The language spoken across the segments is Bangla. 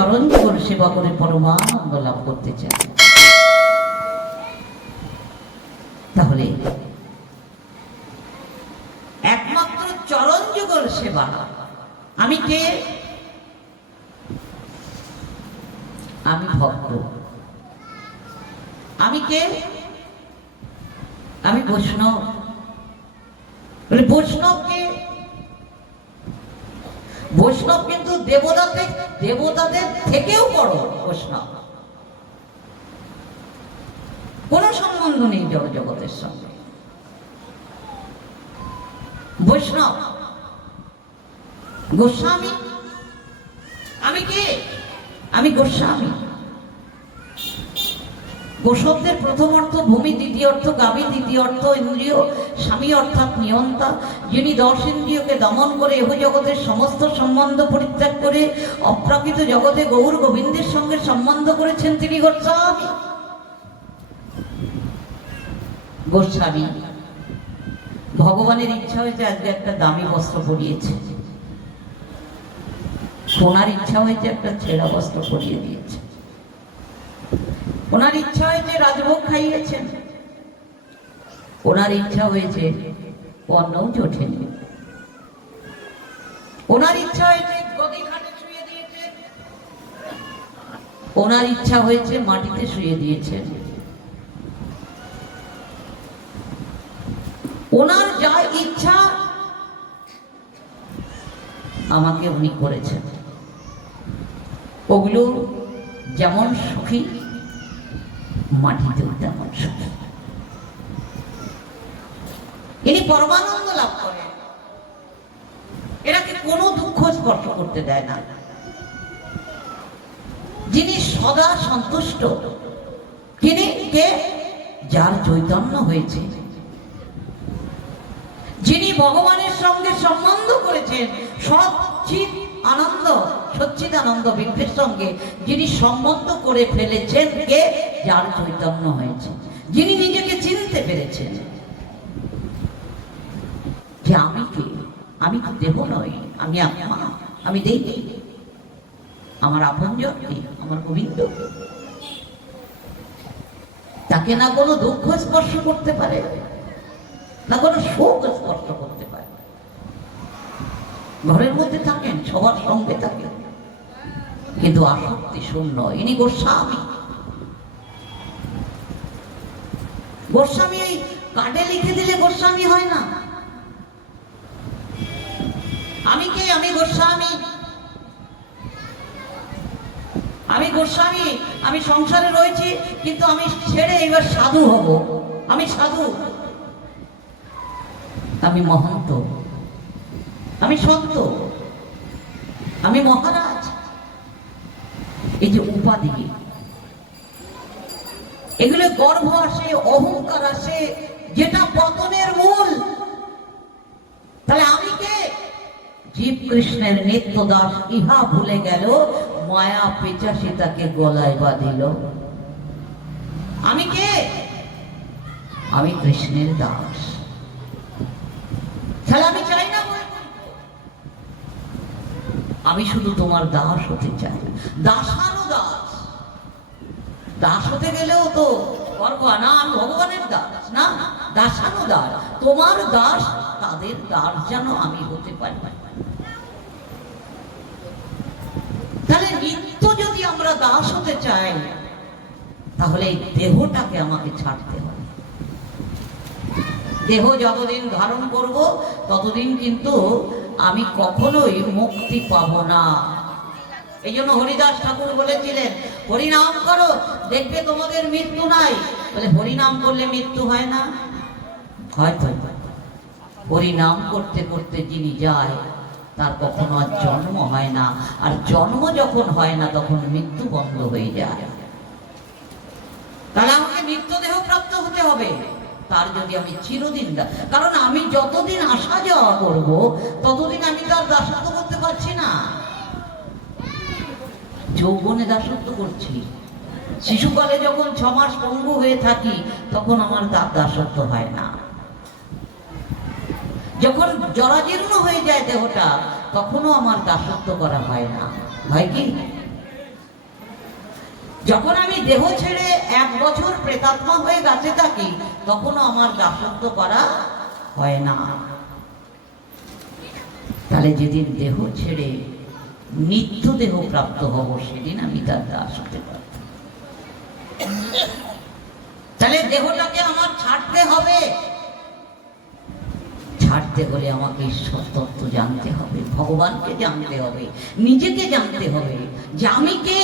চরণ যুগল সেবা করে পরমানন্দ লাভ করতে চায়, তাহলে একমাত্র চরণ যুগল সেবা। আমি কে? আমি ভক্ত। আমি কে? আমি বৈষ্ণব। বৈষ্ণব কে? বৈষ্ণব কিন্তু দেবতাদের থেকেও বড় বৈষ্ণব। কোন সম্বন্ধ নেই জড় জগতের সঙ্গে। বৈষ্ণব গোস্বামী। আমি কে? আমি গোস্বামী। গোশব্দের প্রথম অর্থ ভূমি, দ্বিতীয় অর্থ গাভী, তৃতীয় অর্থ ইন্দ্রিয় স্বামী অর্থাৎ নিয়ন্তা, যিনি 10 ইন্দ্রিয়কে দমন করে এহ জগতের সমস্ত সম্বন্ধ পরিত্যাগ করে অপ্রাকৃত জগতে গৌর গোবিন্দের সঙ্গে সম্বন্ধ করেছেন, তিনি গোস্বামী। গোস্বামী ভগবানের ইচ্ছা হয়েছে আজকে একটা দামি বস্ত্র পরিয়েছে, ওনার ইচ্ছা হয়েছে একটা ছেঁড়া বস্ত্র পরিয়ে দিয়েছে, ওনার ইচ্ছা হয়েছে রাজভোগ খাইয়েছেন, ওনার ইচ্ছা হয়েছে অন্নও জোটেনি, ওনার ইচ্ছা হয়েছে গদি খাটে শুয়ে দিয়েছে, ওনার ইচ্ছা হয়েছে মাটিতে শুয়ে দিয়েছেন। ওনার যা ইচ্ছা আমাকে উনি করেছেন। ওগুলো যেমন সুখী, মাটিতেও তেমন সুখী। ইনি পরমানন্দ লাভ করেন, এরাকে কোনো দুঃখ স্পর্শ করতে দেয় না। যিনি সদা সন্তুষ্ট, তিনি কে? যার চৈতন্য হয়েছে, যিনি ভগবানের সঙ্গে সম্বন্ধ করেছেন, সচ্চিৎ আনন্দ সচ্চিদানন্দ বিগ্রহের সঙ্গে যিনি সম্বন্ধ করে ফেলেছেন, কে? যার চৈতন্য হয়েছে, যিনি নিজেকে চিনতে পেরেছেন যে আমি কে? আমি তো দেহ নই, আমি আত্মা, আমি দেই। আমার আপনজন কে? আমার গোবিন্দ। তাকে না কোনো দুঃখ স্পর্শ করতে পারে, না কোনো শোক স্পর্শ করতে পারে। ঘরের মধ্যে থাকেন, সবার সঙ্গে থাকেন, কিন্তু আসক্তি শূন্য। ইনি গোস্বামী। গোস্বামী এই কার্ডে লিখে দিলে গোস্বামী হয় না। আমি কে? আমি গোস্বামী। আমি গোস্বামী, আমি সংসারে রয়েছি, কিন্তু আমি ছেড়ে এবার সাধু হব। আমি সাধু, আমি মহন্ত, আমি সন্ত, আমি মহারাজ। এই যে উপাধি, এগুলো গর্ব আসে, অহংকার আসে, যেটা পতনের মূল। তাহলে আমি কে? জীব কৃষ্ণের নিত্য দাস, ইহা ভুলে গেল, মায়া পেঁচা সীতাকে গলায় বাঁধিল। আমি কে? আমি কৃষ্ণের দাস। তাহলে আমি চাই না, আমি শুধু তোমার দাস হতে চাই। দাসানুদাস। দাস হতে গেলেও তো গর্ব না, আমি ভগবানের দাস না, দাসানুদাস। তোমার দাস, তাদের দাস যেন আমি হতে পারি। তাহলে নিত্য যদি আমরা দাস হতে চাই, তাহলে এই দেহটাকে আমাকে ছাড়তে হবে। দেহ যতদিন ধারণ করব, ততদিন কিন্তু আমি কখনোই মুক্তি পাব না। এই জন্য হরিদাস ঠাকুর বলেছিলেন, হরিনাম করো, দেখবে তোমাদের মৃত্যু নাই। বলে হরিনাম করলে মৃত্যু হয় না? হয়তো হরিনাম করতে করতে যিনি যায়, তার কখনো আর জন্ম হয় না। আর জন্ম যখন হয় না, তখন মৃত্যু বন্ধ হয়ে যায়। তাহলে আমাকে নিত্য দেহ প্রাপ্ত হতে হবে। তার যদি আমি চিরদিন, কারণ আমি যতদিন আসা যাওয়া করব, ততদিন আমি তার দাসত্ব করতে পারছি না। যৌবনে দাসত্ব করছি, শিশুকালে যখন 6 মাস পঙ্গু হয়ে থাকি, তখন আমার তার দাসত্ব হয় না। যখন জরাজীর্ণ হয়ে যায় দেহটা, তখনও আমার দাসত্ব করা হয় না। হয় কি? যখন আমি দেহ ছেড়ে 1 বছর প্রেতাত্মা হয়ে গাছে থাকি, তখনও আমার দাসত্ব করা হয় না। তাহলে যেদিন দেহ ছেড়ে নিত্য দেহ প্রাপ্ত হব, সেদিন আমি তার দাস হতে পারব। তাহলে দেহটাকে আমার ছাড়তে হবে। ছাড়তে হলে আমাকে ঈশ্বর তত্ত্ব জানতে হবে, ভগবানকে জানতে হবে, নিজেকে জানতে হবে যে আমি কে।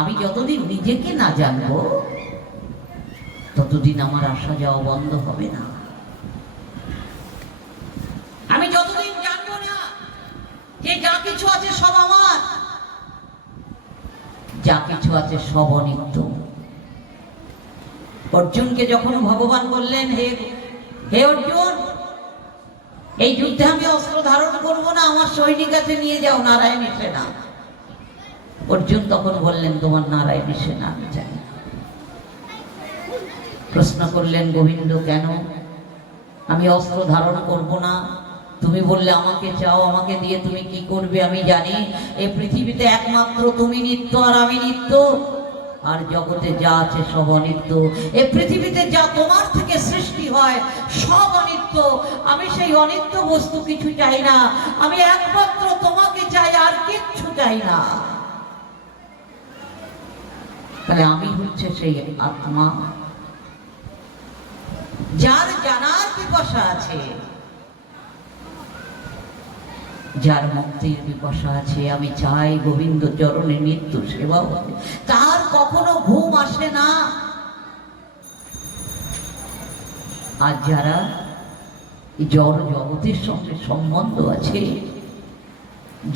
আমি যতদিন নিজেকে না জানবো, ততদিন আমার আসা যাওয়া বন্ধ হবে না। আমি যতদিন জানবো না যে যা কিছু আছে সব আমার, যা কিছু আছে সব অনিত্য। অর্জুনকে যখন ভগবান বললেন, হে অর্জুন, এই যুদ্ধে আমি অস্ত্র ধারণ করব না, আমার সৈনিক কাছে নিয়ে যাও নারায়ণী সেনা। অর্জুন তখন বললেন, তোমার নারায়ণী সেনা আমি চাই না। প্রশ্ন করলেন, গোবিন্দ কেন? আমি অস্ত্র ধারণ করব না, তুমি বললে আমাকে চাও, আমাকে দিয়ে তুমি কি করবে? আমি জানি এই পৃথিবীতে একমাত্র তুমি নিত্য আর আমি নিত্য, আর জগতে যা আছে সব অনিত্য। এই পৃথিবীতে যা তোমার থেকে সৃষ্টি হয় সব অনিত্য। আমি সেই অনিত্য বস্তু কিছু চাই না, আমি একমাত্র তোমাকে চাই, আর কিচ্ছু চাই না। তাহলে আমি হচ্ছে সেই আত্মা যার জানার পিপাসা আছে, যার মুক্তির পিপাসা আছে। আমি চাই গোবিন্দ চরণে নিত্য সেবা হবে, তার কখনো ঘুম আসে না। আর যারা জড় জগতের সঙ্গে সম্বন্ধ আছে,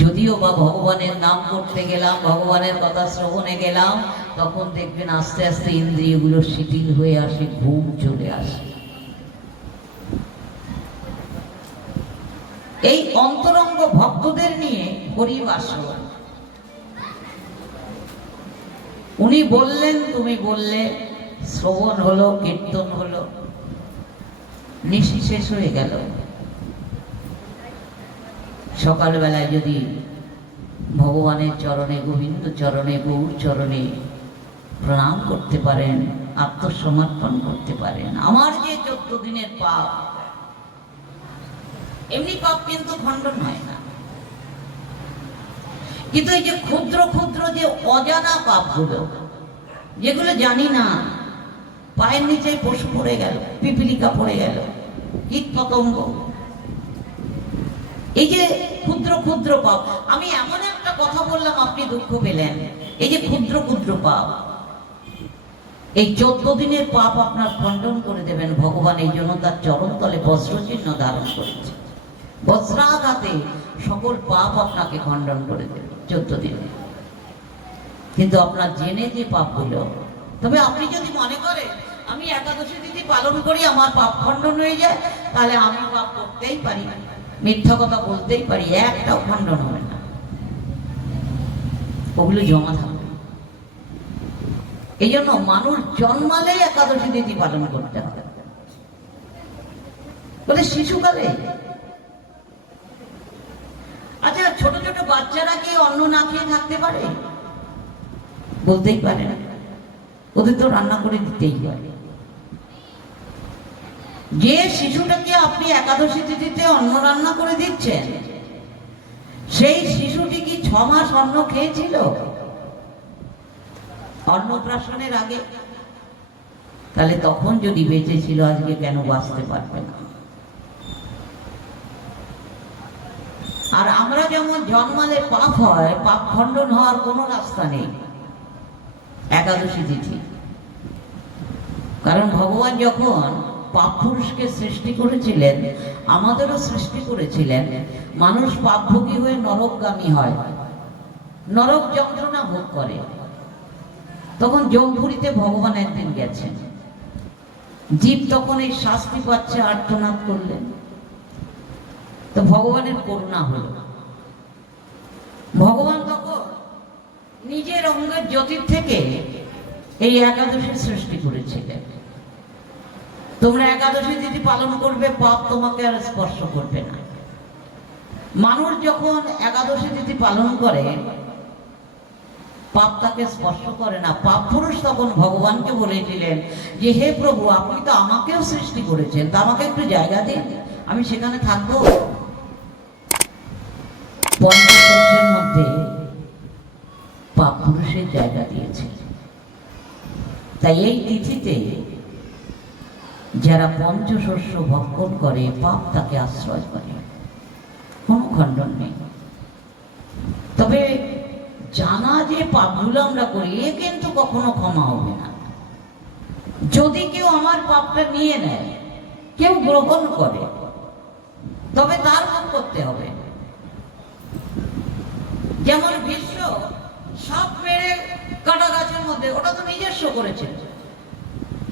যদিও বা ভগবানের নাম করতে গেলাম, ভগবানের কথা শ্রবণে গেলাম, তখন দেখবেন আস্তে আস্তে ইন্দ্রিয়গুলো শিথিল হয়ে আসে, ঘুম চলে আসে। এই অন্তরঙ্গ ভক্তদের নিয়ে হরিবাস, উনি বললেন, তুমি বললে, শ্রবণ হলো, কীর্তন হলো, নিশি শেষ হয়ে গেল। সকালবেলায় যদি ভগবানের চরণে, গোবিন্দ চরণে, গৌর চরণে প্রণাম করতে পারেন, আত্মসমর্পণ করতে পারেন, আমার যে 14 দিনের পাপ, এমনি পাপ কিন্তু খণ্ডন হয় না, কিন্তু এই যে ক্ষুদ্র ক্ষুদ্র যে অজানা পাপগুলো, যেগুলো জানি না, পায়ের নিচে পশু পড়ে গেল, পিপিলিকা পড়ে গেল, কীট পতঙ্গ, এই যে ক্ষুদ্র ক্ষুদ্র পাপ। আমি এমন একটা কথা বললাম, আপনি দুঃখ পেলেন, এই যে ক্ষুদ্র ক্ষুদ্র পাপ, এই 14 দিনের পাপ আপনার খণ্ডন করে দেবেন ভগবান। এই জন্য তার চরণ তলে বজ্রচিহ্ন ধারণ করেছে, বজ্রাঘাতে সকল পাপ আপনাকে খণ্ডন করে দেবে 14 দিনে। কিন্তু আপনার জেনে যে পাপগুলো, তবে আপনি যদি মনে করেন আমি একাদশী তিথি পালন করি আমার পাপ খণ্ডন হয়ে যায়, তাহলে আমি পাপ করতেই পারি, মিথ্যা কথা বলতেই পারি, একটাও খণ্ডন হবে না, ওগুলো জমা থাকবে। এই জন্য মানুষ জন্মালেই একাদশী তিথি পালন করতে হবে। বলে শিশুকালে, আচ্ছা ছোট ছোট বাচ্চারা কি অন্ন না খেয়ে থাকতে পারে? বলতেই পারে না, ওদের তো রান্না করে দিতেই পারে। যে শিশুটাকে আপনি একাদশী তিথিতে অন্ন রান্না করে দিচ্ছেন, সেই শিশুটি কি 6 মাস অন্ন খেয়েছিল অন্নপ্রাশনের আগে? তাহলে তখন যদি বেঁচে ছিল, আজকে কেন বাঁচতে পারবে না? আর আমরা যেমন জন্মালে পাপ হয়, পাপ খণ্ডন হওয়ার কোনো রাস্তা নেই একাদশী তিথি। কারণ ভগবান যখন পাপ পুরুষকে সৃষ্টি করেছিলেন, আমাদেরও সৃষ্টি করেছিলেন, মানুষ পাপভোগী হয়ে নরকগামী হয়, নরক যন্ত্রণা ভোগ করে। তখন যমপুরীতে ভগবান একদিন গেছেন, জীব তখন এই শাস্তি পাচ্ছে, আর্তনাদ করলেন। তো ভগবানের করুণা হলো, ভগবান তখন নিজের অঙ্গের জ্যোতির থেকে এই একাদশী সৃষ্টি করেছিলেন। তোমরা একাদশী তিথি পালন করবে, পাপ তোমাকে আর স্পর্শ করবে না। মানুষ যখন একাদশী তিথি পালন করে, পাপ তাকে স্পর্শ করে না। পাপ পুরুষ তখন ভগবানকে বলেছিলেন যে হে প্রভু, আপনি তো আমাকেও সৃষ্টি করেছেন, তা আমাকে একটু জায়গা দিন, আমি সেখানে থাকবো। পঞ্চপুরুষের মধ্যে পাপ পুরুষের জায়গা দিয়েছে। তাই এই তিথিতে যারা পঞ্চশস্য ভক্ষণ করে পাপ তাকে আশ্রয় করে, কোনো খণ্ডন নেই। তবে জানা যে পাপগুলো আমরা করি এ কিন্তু কখনো ক্ষমা হবে না। যদি কেউ আমার পাপটা নিয়ে নেয়, কেউ গ্রহণ করে, তবে তার ভোগ করতে হবে। যেমন ভীষ্ম সাপ মেরে কাটা গাছের মধ্যে, ওটা তো নিজস্ব করেছে,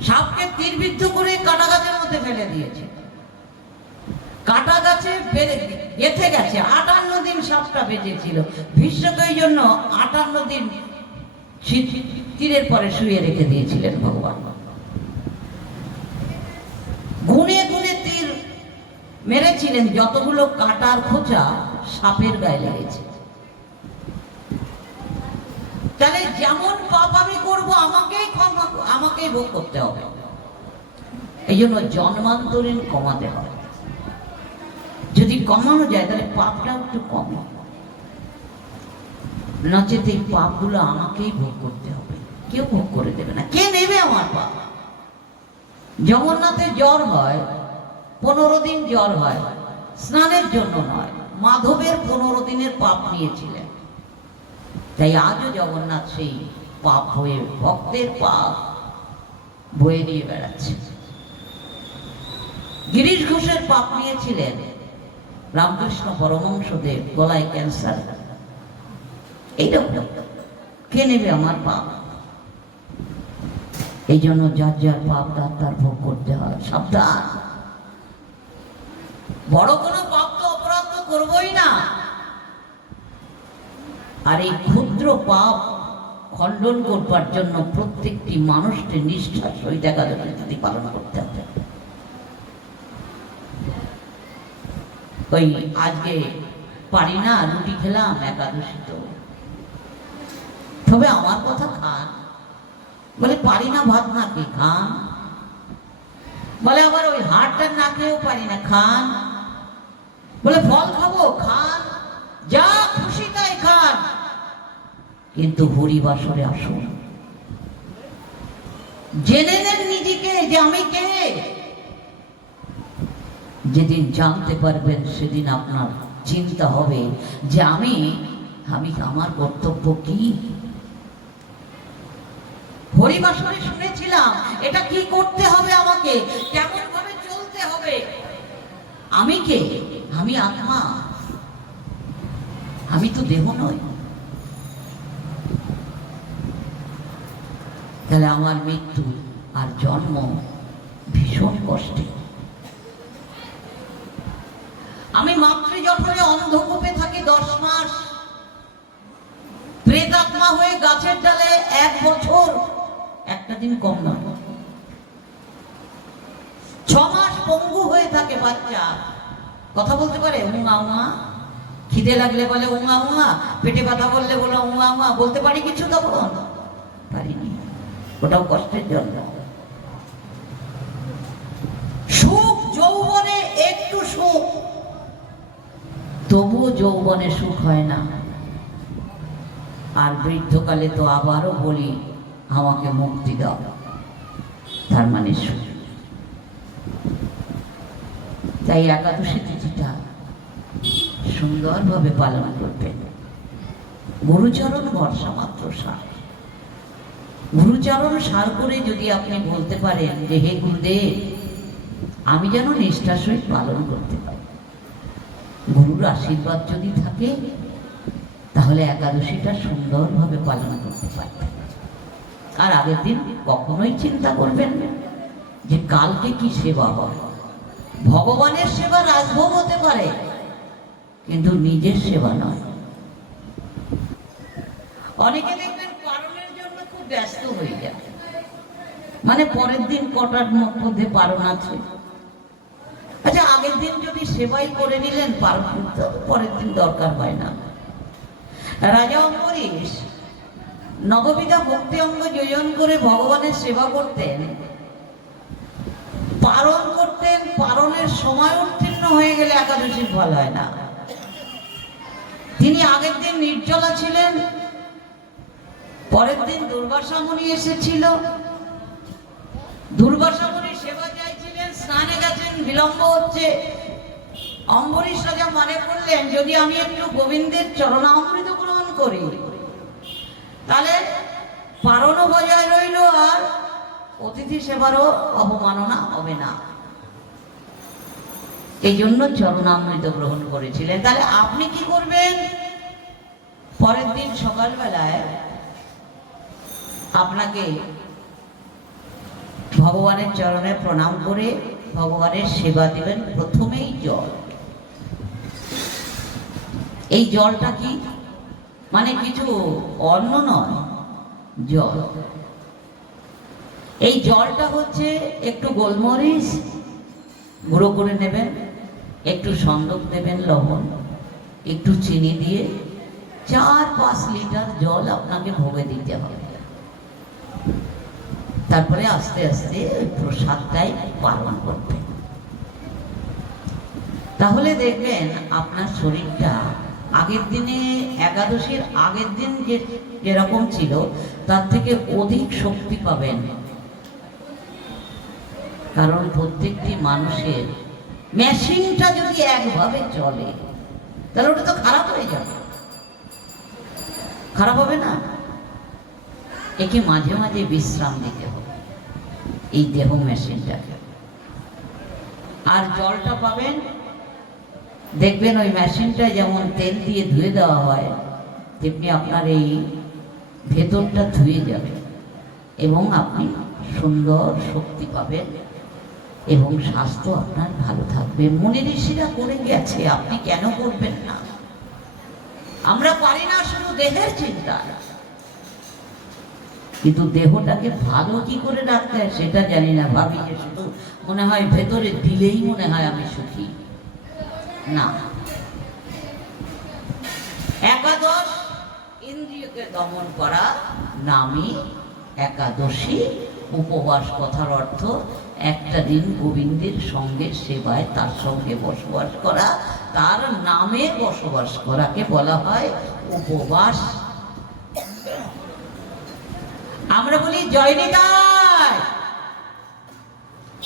সাপকে তীরবিদ্ধ করে কাটা গাছের মধ্যে ফেলে দিয়েছে, কাটা গাছে গেঁথে গেছে, 58 দিন সাপটা বেঁচেছিল। ভীষ্মকে এই জন্য 58 দিন তীরের পরে শুয়ে রেখে দিয়েছিলেন ভগবান। গুনে গুনে তীর মেরেছিলেন, যতগুলো কাটার খোঁচা সাপের গায়ে লেগেছে। তাহলে যেমন পাপ আমি করবো আমাকেই ভোগ করতে হবে। এই জন্য জন্মান্তরীণ কমাতে হবে। যদি কমানো যায় তাহলে পাপটা একটু কমে, নচেত এই পাপগুলো আমাকেই ভোগ করতে হবে, কেউ ভোগ করে দেবে না। কে নেবে আমার পাপ? জগন্নাথের জ্বর হয়, 15 দিন জ্বর হয়, স্নানের জন্য নয়, মাধবের 15 দিনের পাপ নিয়েছিলেন। তাই আজও জগন্নাথ সেই পাপ হয়ে, ভক্তের পাপ বয়ে নিয়ে বেড়াচ্ছে। গিরিশ ঘোষের পাপ নিয়েছিলেন রামকৃষ্ণ পরমহংসদেব, গলায় ক্যান্সার। এইরকম কে নেবে আমার পাপ? এই জন্য যার যার পাপ তার ভোগ করতে হয়। সাবধান, বড় কোনো পাপ তো অপরাধ তো করবোই না। আর এই ক্ষুদ্র পাপ খণ্ডন করবার জন্য প্রত্যেকটি মানুষকে নিষ্ঠার সহিত একাদশী পালন করতে হবে। ওই আজকে পারি না, রুটি খেলাম, একাদশী তো, তবে আমার কথা খান। বলে পারি না ভাত না খেয়ে খান। বলে আবার ওই হাড়টা না খেয়েও পারি না, খান। বলে ফল খাবো, খান, যা খুশি তাই খান, কিন্তু হরিবাসরে আসুন। জেনে নেন নিজেকে যে আমি কে। যেদিন জানতে পারবেন সেদিন আপনার চিন্তা হবে যে আমি আমার কর্তব্য কি। হরিবাসরে শুনেছিলাম এটা কি করতে হবে, আমাকে কেমন ভাবে চলতে হবে। আমি কে? আমি আত্মা, আমি তো দেহ নই। তাহলে আমার মৃত্যু আর জন্ম ভীষণ কষ্টে। আমি মাতৃজঠরে অন্ধকূপে থাকি 10 মাস, প্রেতাত্মা হয়ে গাছের ডালে 1 বছর, একটা দিন কম নয়। 6 মাস পঙ্গু হয়ে থাকে বাচ্চা, কথা বলতে পারে উঙা উঙা, খিদে লাগলে বলে উঙা উঙা, পেটে ব্যথা বললে বলে উঙা উঙা, বলতে পারি কিছু? তখন পারিনি, ওটাও কষ্টের জন্য। সুখ যৌবনে একটু সুখ, তবুও যৌবনে সুখ হয় না। আর বৃদ্ধকালে তো আবারও বলি আমাকে মুক্তি দাও, তার মানে সুখ। তাই একাদশী তিথিটা সুন্দরভাবে পালন করবেন। গুরুচরণ ভরসা মাত্র সার। গুরুচরণ সার করে যদি আপনি বলতে পারেন যে হে গুরুদেব, আমি যেন নিষ্ঠার সহিত পালন করতে পারি, গুরুর আশীর্বাদ যদি থাকে, তাহলে একাদশীটা সুন্দরভাবে পালন করতে পারবেন। আর আগের দিন কখনোই চিন্তা করবেন যে কালকে কি সেবা হবে। ভগবানের সেবা রাজভোগ হতে পারে, কিন্তু নিজের সেবা নয়। অনেকে দেখবেন পালনের জন্য খুব ব্যস্ত হয়ে যায়, মানে পরের দিন কটার মধ্যে পালন আছে। আচ্ছা, আগের দিন যদি সেবাই করে নিলেন, পরের দিন দরকার হয় না। রাজা অম্বরীশ নববিধা ভক্তি অঙ্গ যোজন করে ভগবানের সেবা করতেন, পালন করতেন। পালনের সময় উত্তীর্ণ হয়ে গেলে একাদশীর ফল হয় না। তিনি আগের দিন নির্জলা ছিলেন, পরের দিন দুর্বাসা মুনি এসেছিল, দুর্বাসা মুনির সেবা চাইছিলেন, স্নানে গেছেন, বিলম্ব হচ্ছে। অম্বরীশ রাজা মনে করলেন যদি আমি একটু গোবিন্দের চরণামৃত গ্রহণ করি তাহলে পারণও বজায় রইল আর অতিথি সেবারও অবমাননা হবে না। এই জন্য চরণামৃত গ্রহণ করেছিলেন। তাহলে আপনি কি করবেন? পরের দিন সকালবেলায় আপনাকে ভগবানের চরণে প্রণাম করে ভগবানের সেবা দিবেন। প্রথমেই জল। এই জলটা কি মানে কিছু অন্ন নয়, জল। এই জলটা হচ্ছে একটু গোলমরিচ গুঁড়ো করে নেবেন, একটু সন্দক দেবেন, লবণ, একটু চিনি দিয়ে 4-5 লিটার জল আপনাকে ভোগে দিতে হবে। তারপরে আস্তে আস্তে ওই প্রসাদটাই পালন করবেন। তাহলে দেখবেন আপনার শরীরটা আগের দিনে, একাদশীর আগের দিন যেরকম ছিল তার থেকে অধিক শক্তি পাবেন। কারণ প্রত্যেকটি মানুষের মেশিনটা যদি একভাবে চলে তাহলে ওটা তো খারাপ হয়ে যাবে, খারাপ হবে না? একে মাঝে মাঝে বিশ্রাম দিতে হবে এই দেহ মেশিনটাকে। আর জলটা পাবেন, দেখবেন ওই মেশিনটা যেমন তেল দিয়ে ধুয়ে দেওয়া হয় তেমনি আপনার এই ভেতরটা ধুয়ে যাবে এবং আপনি সুন্দর শক্তি পাবেন এবং স্বাস্থ্য আপনার ভালো থাকবে। মুনি ঋষিরা করে গেছে, আপনি কেন করবেন না? আমরা পারি না শুধু দেহের চিন্তা, কিন্তু দেহটাকে ভালো কি করে রাখতে হয় সেটা জানি না। ভাবি যে শুধু মনে হয় ভেতরে দিলেই মনে হয় আমি সুখী। না, একাদশ ইন্দ্রিয়কে দমন করা নামই একাদশী উপবাস। কথার অর্থ একটা দিন গোবিন্দের সঙ্গে সেবায় তার সঙ্গে বসবাস করা, তার নামে বসবাস করাকে বলা হয় উপবাস। আমরা বলি জয় নিতাই।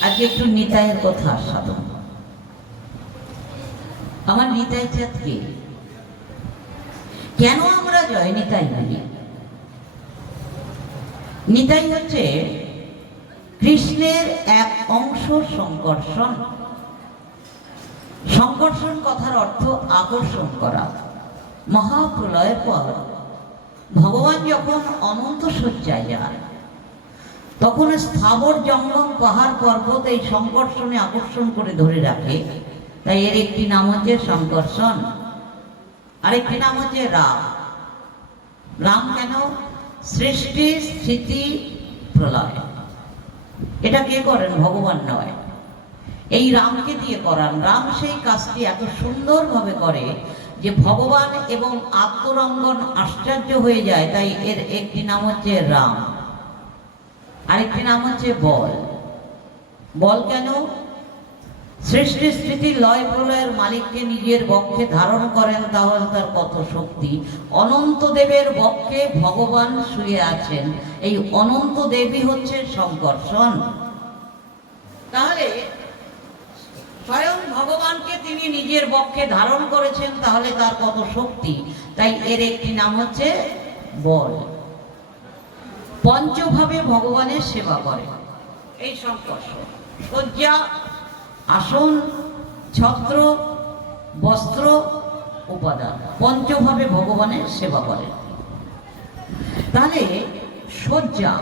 আজকে একটু নিতাইয়ের কথা সাধন। আমার নিতাই চাঁদ কে? কেন আমরা জয় নিতাই বলি? নিতাই হচ্ছে কৃষ্ণের এক অংশ সংকর্ষণ। সংকর্ষণ কথার অর্থ আকর্ষণ করা। মহাপ্রলয়ের পর ভগবান যখন অনন্ত শয্যায় যান তখন স্থাবর জঙ্গম পাহাড় পর্বত এই সংকর্ষণে আকর্ষণ করে ধরে রাখে। তাই এর একটি নাম হচ্ছে সংকর্ষণ, আরেকটি নাম হচ্ছে রাম। রাম কেন? সৃষ্টি, স্থিতি, প্রলয়। এটা কে করেন? ভগবান নয়, এই রামকে দিয়ে করান। রাম সেই কাজটি এত সুন্দরভাবে করে যে ভগবান এবং আত্মরঙ্গন আশ্চর্য হয়ে যায়। তাই এর একটি নাম হচ্ছে রাম, আরেকটি নাম হচ্ছে বল। বল কেন? সৃষ্টি, স্থিতি, লয়, প্রলয়ের মালিককে নিজের বক্ষে ধারণ করেন, তাহলে তার কত শক্তি। অনন্ত দেবের বক্ষে ভগবান শুয়ে আছেন, এই অনন্ত দেবী হচ্ছে সংকর্ষণ। তাহলে স্বয়ং ভগবানকে তিনি নিজের বক্ষে ধারণ করেছেন, তাহলে তার কত শক্তি। তাই এর একটি নাম হচ্ছে বল। পঞ্চভাবে ভগবানের সেবা করে এই সংকর্ষণ। শয্যা, আসন, ছত্র, বস্ত্র, উপাদান, পঞ্চভাবে ভগবানের সেবা করে। তাহলে শয্যা,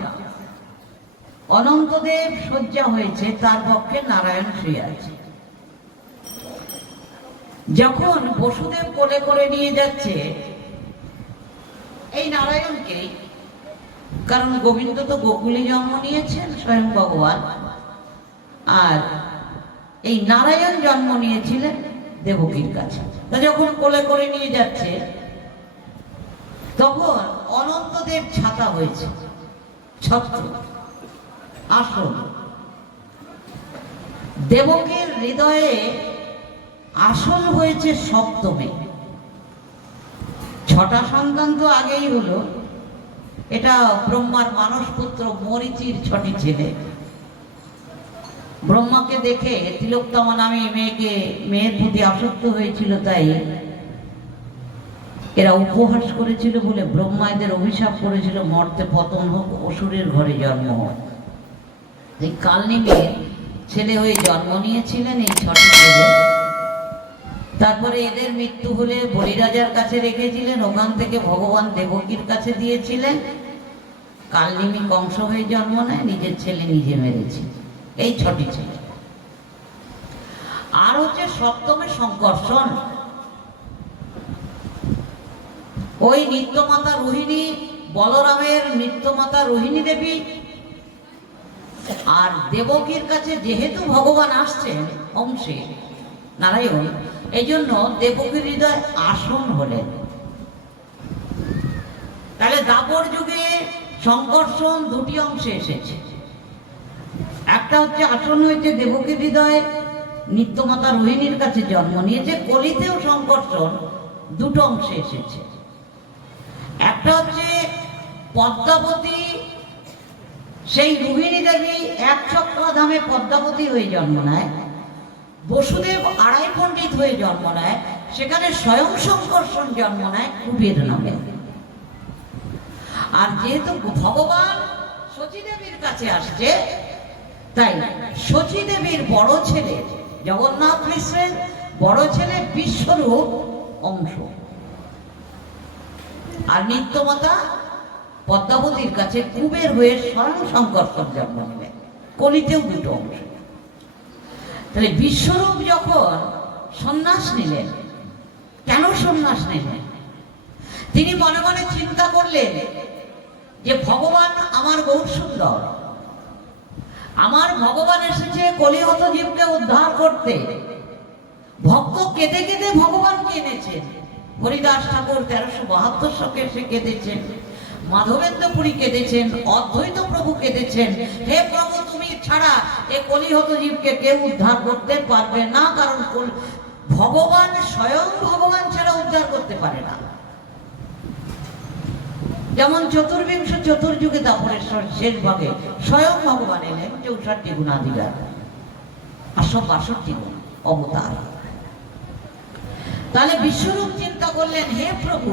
অনন্তদেব শয্যা হয়েছে, তার পক্ষে নারায়ণ শুয়ে আছে। যখন বসুদেব কোলে করে নিয়ে যাচ্ছে এই নারায়ণকে, কারণ গোবিন্দ তো গোকুলে জন্ম নিয়েছেন স্বয়ং ভগবান, আর এই নারায়ণ জন্ম নিয়েছিলেন দেবকীর কাছে। তা যখন কোলে করে নিয়ে যাচ্ছে তখন অনন্তদেব ছাতা হয়েছে, ছত্র, আসন। দেবকীর হৃদয়ে আসন হয়েছে সপ্তমে। 6টা সন্তান তো আগেই হলো, এটা ব্রহ্মার মানসপুত্র মরীচির 6টি ছেলে। ব্রহ্মাকে দেখে তিলোত্তমা নামে মেয়ের প্রতি আসক্ত হয়েছিল, তাই এরা উপহাস করেছিল বলে ব্রহ্মা এদের অভিশাপ করেছিল, মর্তে পতন হোক, অসুরের ঘরে জন্ম হোক। এই কালনিমের ছেলে হয়ে জন্ম নিয়েছিলেন এই 6টি ছেলে। তারপরে এদের মৃত্যু হলে বলিরাজার কাছে রেখেছিলেন, ওখান থেকে ভগবান দেবকীর কাছে দিয়েছিলেন। কালনিমি কংস হয়ে জন্ম নেয়, নিজের ছেলে নিজে মেরেছে। এই 6টি ছেলে। আর হচ্ছে সপ্তমে সংকর্ষণ, ওই নিত্যমাতা রোহিণী, বলরামের নিত্যমাতা রোহিণী দেবী। আর দেবকীর কাছে যেহেতু ভগবান আসছেন অংশে নারায়ণ, এই জন্য দেবকীর হৃদয় আসন হলেন। তাহলে দাপর যুগে সংকর্ষণ 2টি অংশে এসেছে। একটা হচ্ছে আসন হয়েছে দেবকীর হৃদয়ে, নিত্যমাতা রোহিণীর কাছে জন্ম নিয়েছে। কলিতেও সংকর্ষণ 2টো অংশে এসেছে। একটা হচ্ছে পদ্মাবতী, সেই রোহিণী দেবী 1 চক্রধামে পদ্মাবতী হয়ে জন্ম নেয়। বসুদেব 2.5 পণ্ডিত হয়ে জন্ম নেয়, সেখানে স্বয়ং সংকর্ষণ জন্ম নেয় কুবের নামে। আর যেহেতু ভগবান শচীদেবীর কাছে আসছে, তাই শচীদেবীর বড় ছেলে জগন্নাথ মিশ্রের বড় ছেলে বিশ্বরূপ অংশ। আর নিত্যমাতা পদ্মাবতীর কাছে কুবের হয়ে স্বয়ং সংকর্ষণ জন্ম নেবেন। কলিতেও 2টো অংশ। তাহলে বিশ্বরূপ যখন সন্ন্যাস নিলেন, কেন সন্ন্যাস নিলেন? তিনি মনে মনে চিন্তা করলেন যে ভগবান আমার গৌর সুন্দর, আমার ভগবান এসেছে কলিহত জীবকে উদ্ধার করতে। ভক্ত কেঁদে কেঁদে ভগবানকে এনেছেন। হরিদাস ঠাকুর 1372 শকে এসে কেঁদেছেন, মাধবেন্দ্র পুরী কেঁদেছেন, অদ্বৈত প্রভু কেঁদেছেন, হে প্রভু তুমি ছাড়া এ কলিহত জীবকে কেউ উদ্ধার করতে পারবে না, কারণ ভগবান স্বয়ং ভগবান ছাড়া উদ্ধার করতে পারে না। যেমন চতুর্বিংশ চতুর্যুগে দাপরেশ্বর শেষ ভাগে স্বয়ং ভগবান এলেন 64 গুণাধিকার, 862 গুণ অবতার। তাহলে বিশ্বরূপ চিন্তা করলেন, হে প্রভু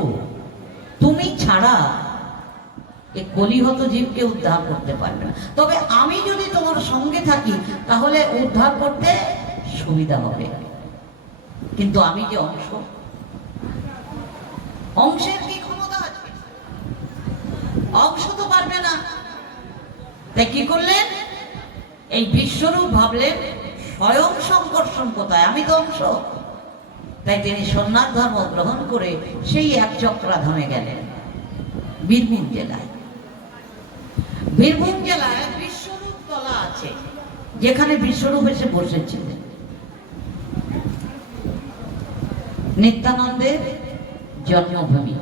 তুমি ছাড়া এই কলিহত জীবকে উদ্ধার করতে পারবে না, তবে আমি যদি তোমার সঙ্গে থাকি তাহলে উদ্ধার করতে সুবিধা হবে। কিন্তু আমি যে অংশ, অংশের কি ক্ষমতা আছে? অংশ তো পারবে না। তাই কি করলেন? এই বিশ্বরূপ ভাবলেন স্বয়ং সংকর্ষণ কোথায়, আমি তো অংশ। তাই তিনি সন্ন্যাস ধর্ম গ্রহণ করে সেই 1 চক্রাধামে গেলেন, বীরভূম জেলায়। বীরভূম জেলায় বিশ্বরূপ তলা আছে, যেখানে বিশ্বরূপ এসে বসেছিলেন। নিত্যানন্দের জন্মভূমি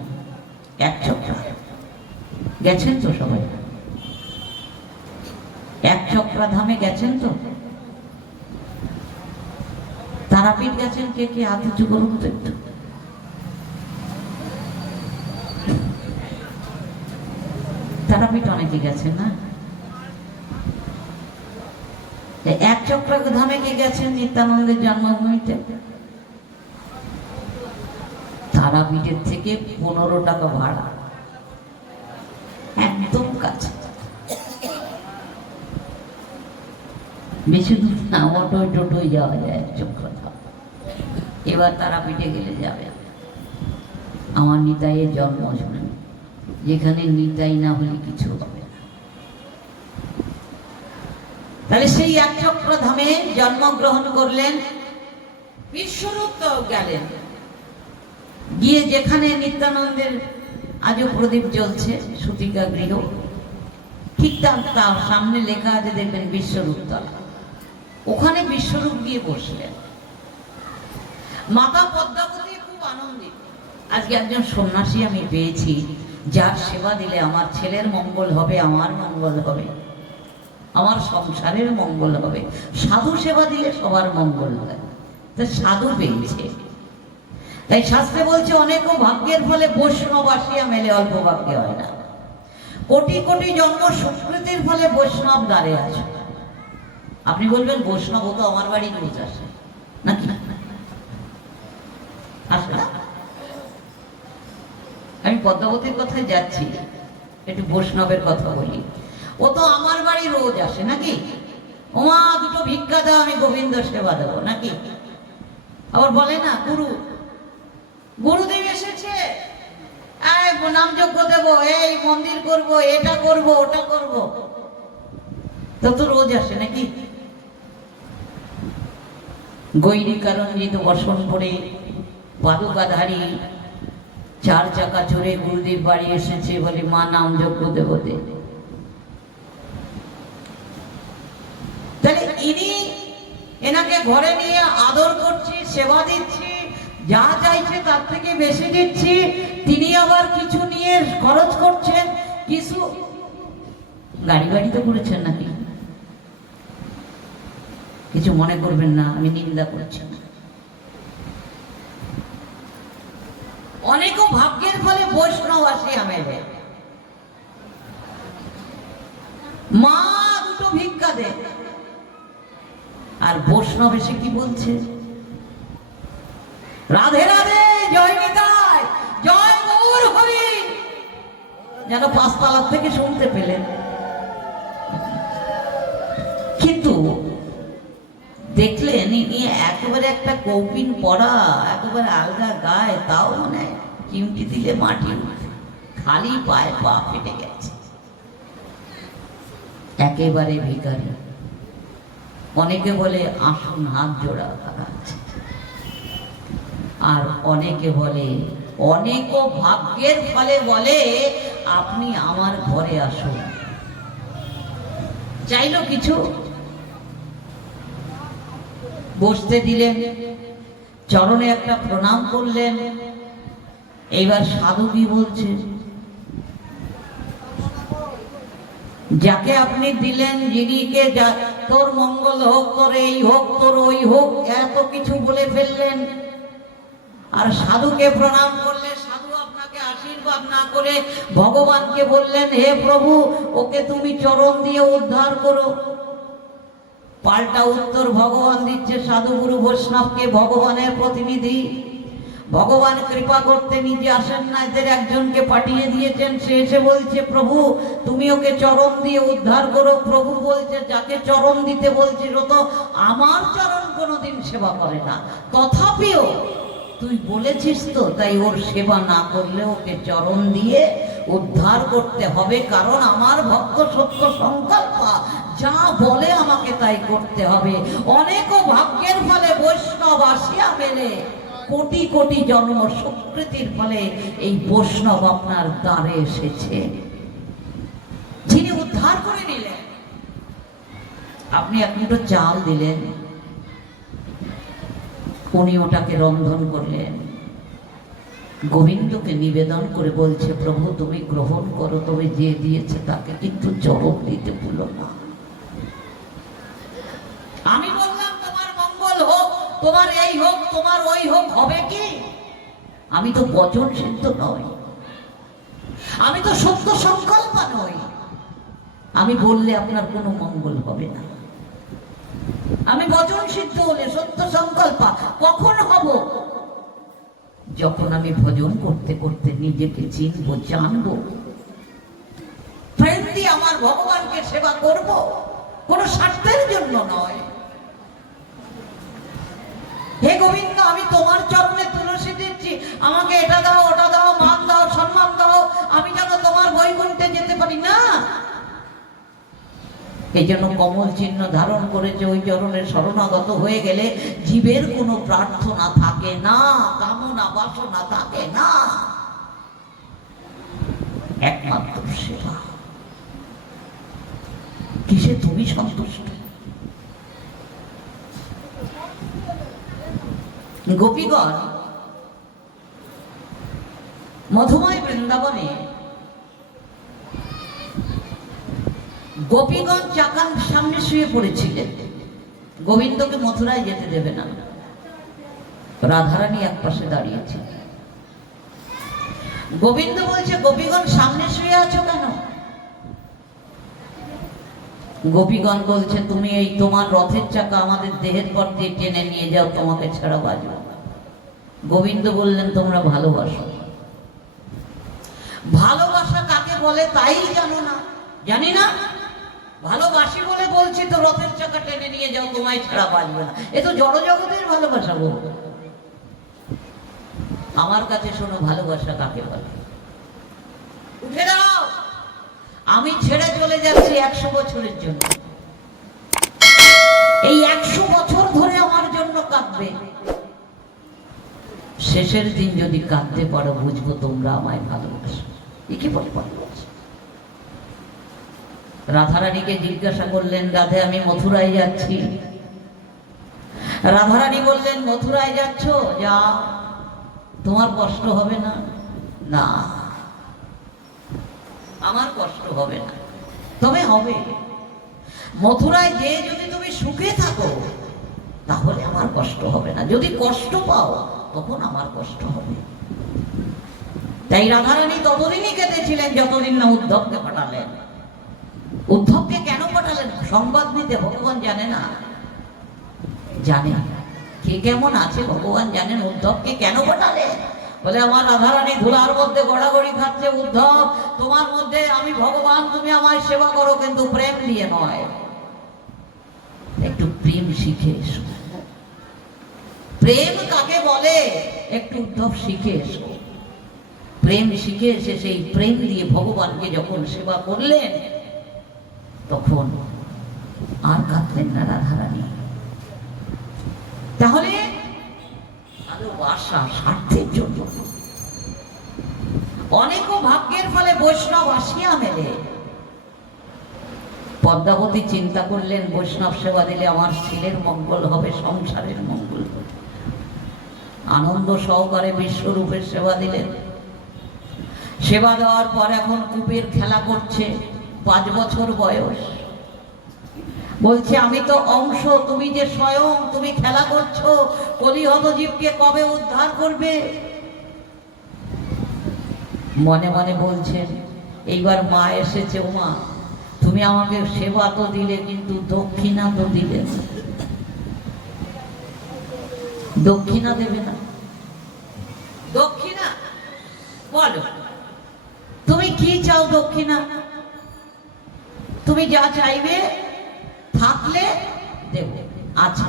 1 চক্রা। গেছেন তো সবাই? 1 চক্রাধামে গেছেন তো? তারাপীঠ গেছেন কে কে? হাত উঁচু করুন তো একটু। তারাপীঠ অনেকে গেছেন না? 1 চক্রাধামে কে গেছেন নিত্যানন্দের জন্মভূমিতে? তারাপীঠের থেকে 15 টাকা ভাড়া, একদম কাছে। বেশি দূর না, অটোয় টোটোয় যাওয়া যায় 1 চক্রাধাম। এবার তারাপীঠে গেলে যাবে। আমার নিতাইয়ের জন্ম শুনেন, যেখানে নিতাই না হলে কিছু হবে না। তাহলে সেই 1 চক্রাধামে জন্মগ্রহণ করলেন, বিশ্বরূপ তো গেলেন। গিয়ে যেখানে নিত্যানন্দের আজও প্রদীপ জ্বলছে, সুতিকা গৃহ, ঠিক তার সামনে লেখা আছে দেখবেন বিশ্বরূপ তলা। ওখানে বিশ্বরূপ গিয়ে বসলেন। মাতা পদ্মাবতী খুব আনন্দিত, আজকে একজন সন্ন্যাসী আমি পেয়েছি, যার সেবা দিলে আমার ছেলের মঙ্গল হবে, আমার মঙ্গল হবে, আমার সংসারের মঙ্গল হবে। সাধু সেবা দিলে সবার মঙ্গল হয়। তা সাধু পেয়েছে, তাই শাস্ত্রে বলছে অনেকও ভাগ্যের ফলে বৈষ্ণব আসিয়া মেলে, অল্প ভাগ্যে হয় না। কোটি কোটি জন্ম সুকৃতির ফলে বৈষ্ণব দ্বারে আসে। আপনি বলবেন বৈষ্ণব তো আমার বাড়ি রোজ আসে নাকি? আসে না? আমি পদ্মাবতীর কথায় যাচ্ছি, একটু বৈষ্ণবের কথা বলি। ও তো আমার বাড়ি রোজ আসে নাকি? ওমা দুটো ভিক্ষা দাও, আমি গোবিন্দ সেবা দেবো নাকি? আবার বলে না গুরুদেব এসেছে, নাম যজ্ঞ দেবো, এই মন্দির করব, এটা করব, ওটা করব, তো রোজ আসে নাকি? গৈরিকারঞ্জিত বসন পরে পাদুকাধারী 4 চাকা চড়ে গুরুদেব বাড়ি এসেছে বলে মা নাম যজ্ঞ দেবতে। তাহলে ইনি এনাকে ঘরে নিয়ে আদর করছি, সেবা দিচ্ছি, যা চাইছে তার থেকে বেশি দিচ্ছি, তিনি আবার কিছু নিয়ে খরচ করছেন। কিছু গাড়ি বাড়ি তো করেছেন নাকি? কিছু মনে করবেন না, আমি নিন্দা করছি না। অনেকও ভাগ্যের ফলে বৈষ্ণব আসিয়া মেলে। মা দুটো ভিক্ষা দে, আর বৈষ্ণব এসে কি বলছে? রাধে রাধে, জয় নিতাই, জয় গৌর হরি, যেন 5 তলার থেকে শুনতে পেলেন। কিন্তু দেখলেন ইনি একেবারে একটা কৌপিন পরা, একেবারে আলগা গায়ে, তাও মানে চিমটি দিলে মাটি উঠে, খালি পায়ে পা ফেটে গেছে, একেবারে ভিখারি। অনেকে বলে আসুন হাত জোড়া আছে, আর অনেকে বলে, অনেকও ভাগ্যের ফলে বলে আপনি আমার ঘরে আসুন। চাইলো কিছু, বসতে দিলেন, চরণে একটা প্রণাম করলেন। এইবার সাধু কি বলছে? যাকে আপনি দিলেন, যিনিকে তোর মঙ্গল হোক, তোর এই হোক, তোর ওই হোক, এত কিছু বলে ফেললেন। আর সাধুকে প্রণাম করলে সাধু আপনাকে আশীর্বাদ না করে ভগবানকে বললেন, হে প্রভু, ওকে তুমি চরণ দিয়ে উদ্ধার করো। পাল্টা উত্তর ভগবান দিচ্ছে সাধু গুরু বৈষ্ণবকে, ভগবানের প্রতিনিধি। ভগবান কৃপা করতে নিজে আসেন না, এদের একজনকে পাঠিয়ে দিয়েছেন। সে এসে বলছে, প্রভু তুমি ওকে চরণ দিয়ে উদ্ধার করো। প্রভু বলছে, যাকে চরণ দিতে বলছিস ও তো আমার চরণ কোনোদিন সেবা করে না, তথাপিও তুই বলেছিস তো, তাই ওর সেবা না করলে ওকে চরণ দিয়ে উদ্ধার করতে হবে। কারণ আমার ভক্ত সত্য সংকল্প, যা বলে আমাকে তাই করতে হবে। অনেকও ভাগ্যের ফলে বৈষ্ণব আসিয়া মেলে, কোটি কোটি জন্ম সুকৃতির ফলে এই বৈষ্ণব আপনার দ্বারে এসেছে, যিনি উদ্ধার করে নিলেন। আপনি এক মুঠো চাল দিলেন, উনি ওটাকে রন্ধন করলেন, গোবিন্দকে নিবেদন করে বলছে, প্রভু তুমি গ্রহণ করো, তবে যে দিয়েছে তাকে কিন্তু চরণ দিতে ভুলো না। আমি বললাম তোমার মঙ্গল হোক, তোমার এই হোক, তোমার ওই হোক, হবে কি? আমি তো বচন সিদ্ধ নই, আমি তো সত্য সংকল্প নই। আমি বললে আপনার কোনো মঙ্গল হবে না। আমি বচন সিদ্ধ হলে সত্য সংকল্প কখন হব? যখন আমি ভজন করতে করতে নিজেকে চিনবো, জানবো, প্রেম দিয়ে আমার ভগবানকে সেবা করব, কোনো স্বার্থের জন্য নয়। হে গোবিন্দ, আমি তোমার চরণে তুলসী দিচ্ছি, আমাকে এটা দাও, ওটা দাও, মান দাও, সম্মান দাও, আমি যেন তোমার বৈকুণ্ঠে যেতে পারি না। এই জন্য কমল চিহ্ন ধারণ করেছে, ওই চরণে শরণাগত হয়ে গেলে জীবের কোনো প্রার্থনা থাকে না, কামনা বাসনা থাকে না, একমাত্র সেবা। কিসে তুমি সন্তুষ্ট? গোপীগণ মধুময় বৃন্দাবনে গোপীগণ চাকার সামনে শুয়ে পড়েছিলেন, গোবিন্দকে মথুরায় যেতে দেবে না। রাধারানী এক পাশে দাঁড়িয়েছে। গোবিন্দ বলছে, গোপীগণ সামনে শুয়ে আছো কেন? গোপীগণ বলছে, তুমি এই তোমার রথের চাকা আমাদের দেহের পর দিয়ে টেনে নিয়ে যাও, তোমাকে ছাড়া বাজবে। গোবিন্দ বললেন, তোমরা ভালোবাসো। ভালোবাসা কাকে বলে তাই জানো না? জানি না। ভালোবাসি বলে বলছি তো রথের চাকা টেনে নিয়ে যাও, তোমায় ছাড়া বাজবে না। এ তো জড় জগতের ভালোবাসা গো। আমার কাছে শোনো, ভালোবাসা কাকে বলে। উঠে দাও, আমি ছেড়ে চলে যাচ্ছি 100 বছরের জন্য। এই 100 বছর ধরে আমার জন্য কাঁদবে। শেষের দিন যদি কাঁদতে পারো, বুঝবো তোমরা আমায় ভালোবাসো। কি বলে ভালোবাসা? রাধারানীকে জিজ্ঞাসা করলেন, রাধে আমি মথুরায় যাচ্ছি। রাধারানী বললেন, মথুরায় যাচ্ছ, যাও, তোমার কষ্ট হবে না। না, আমার কষ্ট হবে না। তবে হবে, মথুরায় যে যদি তুমি সুখে থাকো তাহলে আমার কষ্ট হবে না। যদি কষ্ট পাও তখন আমার কষ্ট হবে। তাই রাধারানী ততদিনই কেঁদেছিলেন যতদিন না উদ্ধবকে পাঠালেন। উদ্ধবকে কেন পাঠালেন? সংবাদ নিতে। ভগবান জানে না? জানে। কে কেমন আছে ভগবান জানেন। উদ্ধবকে কেন পাঠালেন? বলে, আমার রাধারানী ধুলার মধ্যে গড়াগড়ি খাচ্ছে। উদ্ধব, তোমার মধ্যে আমি ভগবান, তুমি আমায় সেবা করো, কিন্তু প্রেম দিয়ে নয়। একটু প্রেম শিখে এসো। প্রেম কাকে বলে একটু উদ্ধব শিখে এসো। প্রেম শিখে এসে সেই প্রেম দিয়ে ভগবানকে যখন সেবা করলেন, তখন আর কাঁদলেন না রাধারানী। তাহলে ভালোবাসা স্বার্থের জন্য। অনেক ভাগ্যের ফলে বৈষ্ণব আসিয়া মেলে। পদ্মাবতী চিন্তা করলেন, বৈষ্ণব সেবা দিলে আমার ছেলের মঙ্গল হবে, সংসারের মঙ্গল হবে। আনন্দ সহকারে বিশ্বরূপের সেবা দিলেন। সেবা দেওয়ার পর এখন কূপের খেলা করছে। 5 বছর বয়স। বলছে, আমি তো অংশ, তুমি যে স্বয়ং, তুমি খেলা করছো, কলিহত জীবকে কবে উদ্ধার করবে? মনে মনে বলছেন, এইবার মা এসেছে, ও মা, তুমি আমাকে সেবা তো দিলে, কিন্তু দক্ষিণা তো দিলে না। দক্ষিণা দেবে না? দক্ষিণা বলো, তুমি কি চাও? দক্ষিণা তুমি যা চাইবে থাকলে দেব। আচ্ছা,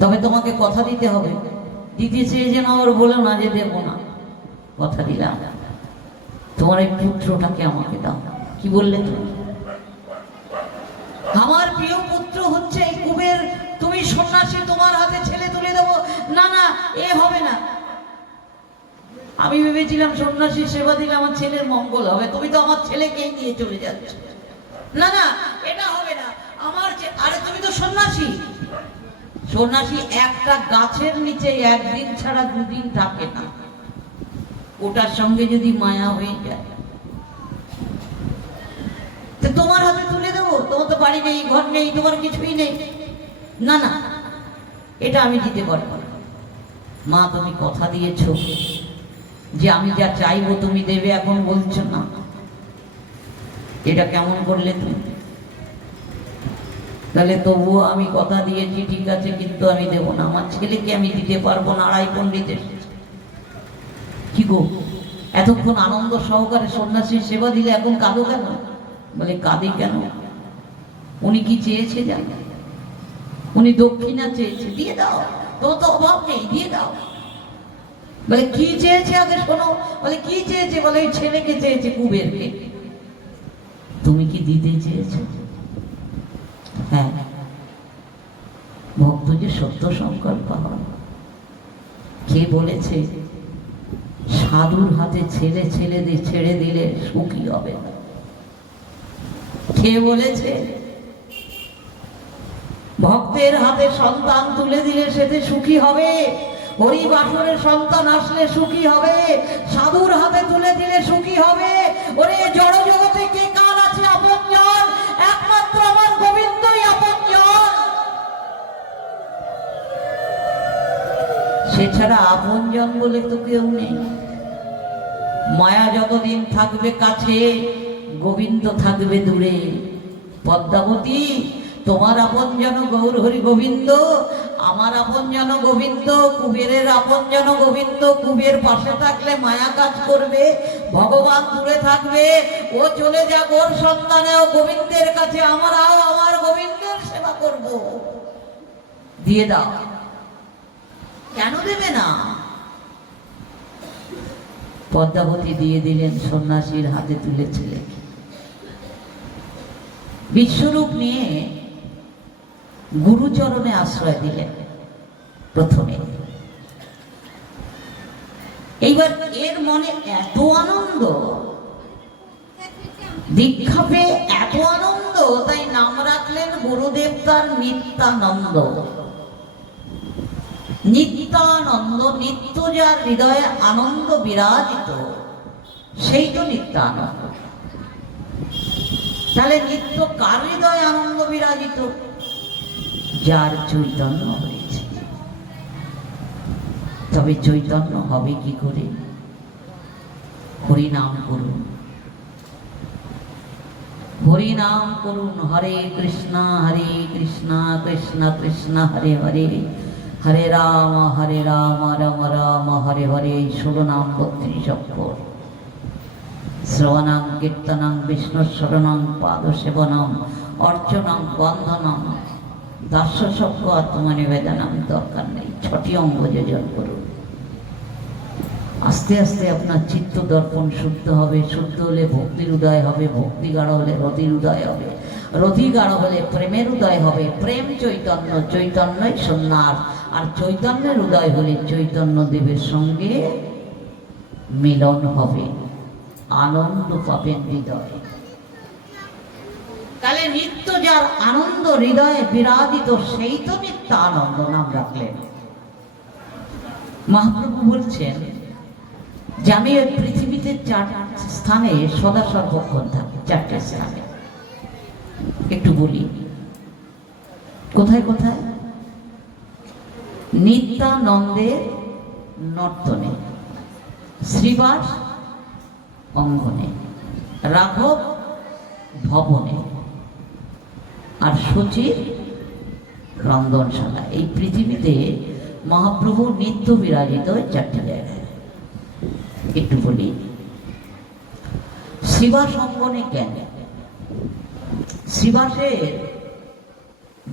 তবে তোমাকে কথা দিতে হবে। দিতে চেয়ে যেন আবার বলো না যে দেব না। কথা দিলাম, তোমার এই পুত্রটাকে আমাকে দাও। কি বললে তুমি? আমার প্রিয় পুত্র হচ্ছে এই কুবের। তুমি সন্ন্যাসী, তোমার হাতে ছেলে তুলে দেবো। না না, এ হবে না। আমি ভেবেছিলাম সন্ন্যাসী সেবা দিলে আমার ছেলের মঙ্গল হবে। তুমি তো আমার ছেলেকেই নিয়ে চলে যাচ্ছ। না না, এটা হবে না। আমার আরে তুমি তো সন্ন্যাসী। সন্ন্যাসী একটা গাছের নিচে 1 দিন ছাড়া 2 দিন থাকে না। ওটার সঙ্গে যদি মায়া হয়ে যায়, তো তোমার হাতে তুলে দেবো? তোমার তো বাড়ি নেই, ঘর নেই, তোমার কিছুই নেই। না না, এটা আমি দিতে পারবো না। মা, তুমি কথা দিয়েছো যে আমি যা চাইবো তুমি দেবে, এখন বলছো না। এটা কেমন করলে তুমি? তাহলে তবুও আমি কথা দিয়েছি, ঠিক আছে, কিন্তু আমি দেব না। আমার ছেলেকে আমি দিতে পারবো না। আড়াই পণ্ডিতের কি গো, এতক্ষণ আনন্দ সহকারে সন্ন্যাসীর সেবা দিলে, এখন কাঁদো কেন? বলে, কাঁদি কেন? উনি কি চেয়েছে জানো? উনি দক্ষিণা চেয়েছে। দিয়ে দাও, তোমার তো অভাব নেই, দিয়ে দাও। বলে, কি চেয়েছে আগে শোনো। বলে, কি চেয়েছে? বলে, ওই ছেলেকে চেয়েছে, কুবেরকে। তুমি কি দিতে চেয়েছো? হ্যাঁ। ভক্ত যে সত্য সংকল্প হয়। কে বলেছে সাধুর হাতে ছেড়ে দিলে সুখী হবে না? কে বলেছে ভক্তের হাতে সন্তান তুলে দিলে সেতে সুখী হবে? হরি বাসরের সন্তান আসলে সুখী হবে, সাধুর হাতে তুলে দিলে সুখী হবে। ওরে জড় জগতে কে কার আছে আপন? তাছাড়া আপনজন বলে তো কেউ নেই। মায়া যতদিন থাকবে কাছে, গোবিন্দ থাকবে দূরে। পদ্মাবতী, তোমার আপনজন গৌর হরি গোবিন্দ, আমার আপনজন গোবিন্দ, কুবেরের আপনজন গোবিন্দ। কুবের পাশে থাকলে মায়া কাজ করবে, ভগবান দূরে থাকবে। ও চলে যাক ওর সন্তানে, ও গোবিন্দের কাছে, আমরাও আমার গোবিন্দের সেবা করব। দিয়ে দাও। কেন দেবে না? পদ্মাবতী দিয়ে দিলেন, সন্ন্যাসীর হাতে তুলে ছেলেকে। বিশ্বরূপ নিয়ে গুরুচরণে আশ্রয় দিলেন প্রথমে। এইবার এর মনে এত আনন্দ, দীক্ষা পেয়ে এত আনন্দ, তাই নাম রাখলেন গুরুদেব তার নিত্যানন্দ। নিত্যানন্দ, নিত্য যার হৃদয়ে আনন্দ বিরাজিত, সেই তো নিত্যানন্দ। তাহলে নিত্য কার হৃদয়ে আনন্দ বিরাজিত? যার চৈতন্য হয়েছে। তবে চৈতন্য হবে কি করে? হরি নাম করুন, হরি নাম করুন। হরে কৃষ্ণ কৃষ্ণ কৃষ্ণ হরে হরে, হরে রাম রাম রাম হরে হরে। 16 নাম 32 অক্ষর। শ্রবণাং কীর্তনাং বিষ্ণু শরণাং পাদ সেবনম অর্চনাং বন্ধনম দাস্য সভ্য আত্মনিবেদনম। দরকার নেই, 6টি অঙ্গ যোজন করুন। আস্তে আস্তে আপনার চিত্ত দর্পণ শুদ্ধ হবে। শুদ্ধ হলে ভক্তির উদয় হবে, ভক্তি গাঢ় হলে রতির উদয় হবে, রতি গাঢ় হলে প্রেমের উদয় হবে। প্রেম চৈতন্য, চৈতন্যই সন্ন্যাস। আর চৈতন্যের উদয় হলে চৈতন্য দেবের সঙ্গে মিলন হবে, আনন্দ পাবেন হৃদয়ে। তাহলে নিত্য যার আনন্দ হৃদয়ে বিরাজিত, সেই তো নিত্য আনন্দ নাম রাখলেন। মহাপ্রভু বলছেন যে আমি ওই পৃথিবীতে 4 স্থানে সদা সর্বক্ষণ থাকি। 4টে স্থানে একটু বলি কোথায় কোথায়। নিত্যানন্দের নর্তনে, শ্রীবাস অঙ্গনে, রাঘব ভবনে, আর শচীর রন্ধনশালা। এই পৃথিবীতে মহাপ্রভু নিত্য বিরাজিত 4টি জায়গায়। একটু বলি শ্রীবাস অঙ্গনে কেন? শ্রীবাসের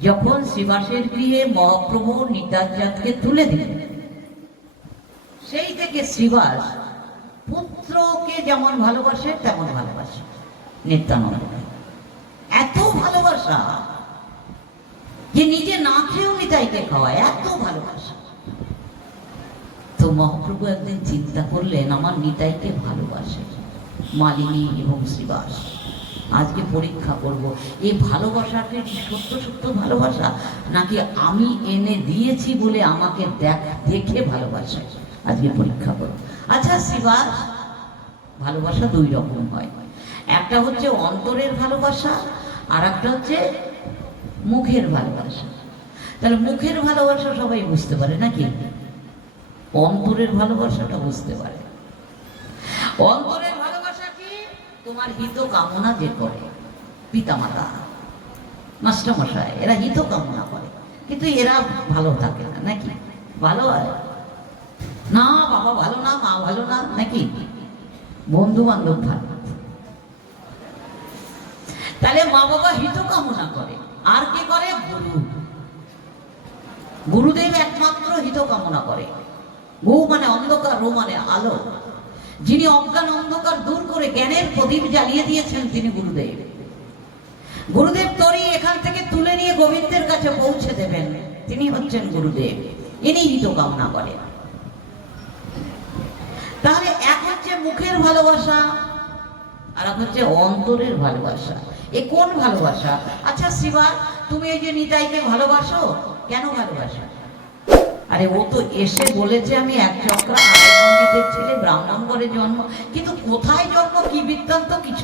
যখন শ্রীবাসের গৃহে মহাপ্রভু নিতাইকে তুলে দিলেন, সেই থেকে শ্রীবাস পুত্রকে যেমন ভালোবাসে তেমন ভালোবাসে নিত্যানন্দ। এত ভালোবাসা যে নিজে না খেয়েও নিতাইকে খাওয়ায়, এত ভালোবাসা। তো মহাপ্রভু একদিন চিন্তা করলেন, আমার নিতাইকে ভালোবাসে মালিনী এবং শ্রীবাস, আজকে পরীক্ষা করব এই ভালোবাসাকে সত্য সত্য ভালোবাসা, নাকি আমি এনে দিয়েছি বলে আমাকে দেখে ভালোবাসে। আজকে পরীক্ষা করব। আচ্ছা, শ্রীবাস ভালোবাসা 2 রকম হয়। একটা হচ্ছে অন্তরের ভালোবাসা, আর একটা হচ্ছে মুখের ভালোবাসা। তাহলে মুখের ভালোবাসা সবাই বুঝতে পারে নাকি? অন্তরের ভালোবাসাটা বুঝতে পারে। অন্তরের ভালোবাসা কি? তোমার হিত কামনা যে করে, পিতামাতা মাস্টারমশাই এরা হিত কামনা করে, কিন্তু এরা ভালো থাকে না নাকি? ভালো হয় না, বাবা ভালো না, মা ভালো না নাকি? বন্ধু বান্ধব ভালো। তাহলে মা বাবা হিত কামনা করে, আর কি করে? গুরুদেব একমাত্র হিত কামনা করে। গু মানে অন্ধকার, রু মানে আলো। যিনি অজ্ঞান অন্ধকার দূর করে জ্ঞানের প্রদীপ জ্বালিয়ে দিয়েছেন তিনি গুরুদেব। গুরুদেব তরি এখান থেকে তুলে নিয়ে গোবিন্দের কাছে পৌঁছে দেবেন, তিনি হচ্ছেন গুরুদেব। ইনি হিত কামনা করেন। তাহলে এক হচ্ছে মুখের ভালোবাসা, আর এক হচ্ছে অন্তরের ভালোবাসা। এ কোন ভালোবাসা? আচ্ছা শিবা, তুমি এই যে নিতাইকে ভালোবাসো, কেন ভালোবাসো? আরে ও তো এসে বলেছে আমি 1 চক্রা পণ্ডিতের ছেলে, ব্রাহ্মণ ঘরে জন্ম, কিন্তু কোথায় জন্ম, কি বৃত্তান্ত কিছু